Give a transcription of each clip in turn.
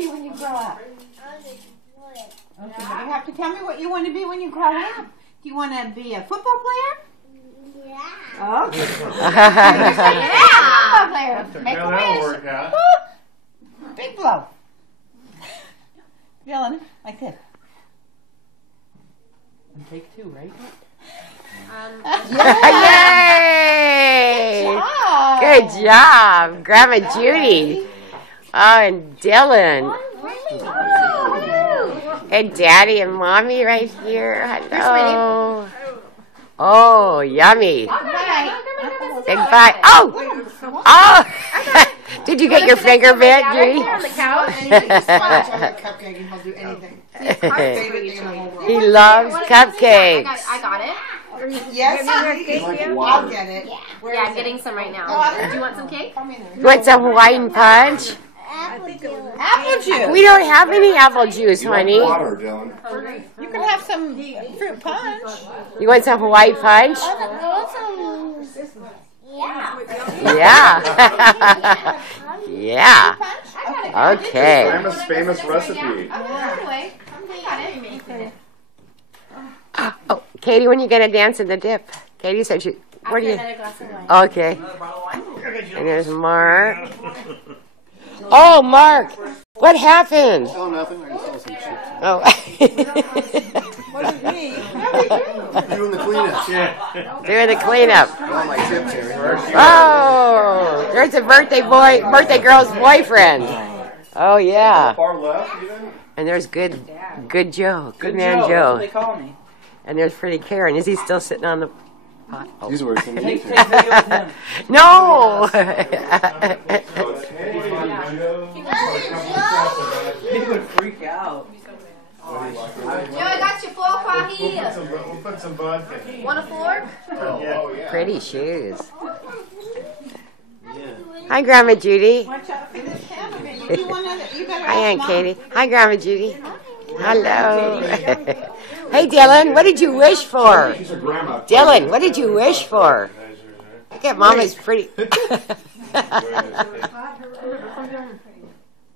be when you grow up? Okay, but you have to tell me what you want to be when you grow up. Do you want to be a football player? Yeah. Okay. Football player. Make a wish. Work out. Big blow. Dylan, like this. And take two, right? Yay! Good job, Grandma Judy. Oh, and Dylan. And Daddy and Mommy right here. Hello. Oh, yummy. Big bite. Oh! Oh! Did you get your finger bit, Judy? He loves cupcakes. I got it. Yes, I'll get it. Yeah, I'm getting some right now. Do you want some cake? You want some Hawaiian punch? Apple juice. apple juice. We don't have any apple juice, honey. Water, Dylan. You can have some fruit punch. You want some Hawaii punch? Yeah. Yeah. Yeah. Okay. Famous recipe. Oh, Katie, when are you going to dance in the dip? Katie said she... Where do you... Okay. And there's Mark. Oh, Mark. What happened? Oh, nothing. I just saw some chips. Oh. What does it mean? Doing the cleanup. Yeah. Doing the cleanup. All my chips here. Oh, there's a birthday girl's boyfriend. Oh, yeah. Far left, even? And there's good Joe. Good man Joe. They call me. And there's pretty Karen. Is he still sitting on the pot? Oh. He's working. Take video with him. No! He would freak out. Joe, I got your 4 o'clock here. We'll put some vodka. Want a fork? Oh, yeah. Pretty shoes. Hi, Grandma Judy. Watch out for this camera, baby. You better Hi, Aunt ask Katie. Hi, Grandma Judy. Hello. Hey, Dylan, what did you wish for? She's a grandma. Dylan, what did you wish for? Look at Mama's pretty.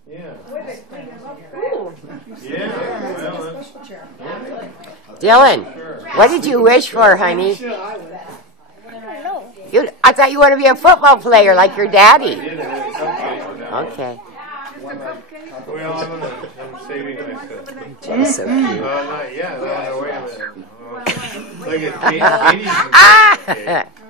Yeah. Dylan, what did you wish for, honey? I thought you wanted to be a football player like your daddy. Okay. Well, I'm saving myself. She's so cute. Not yet. No, wait a minute. Look at Katie's.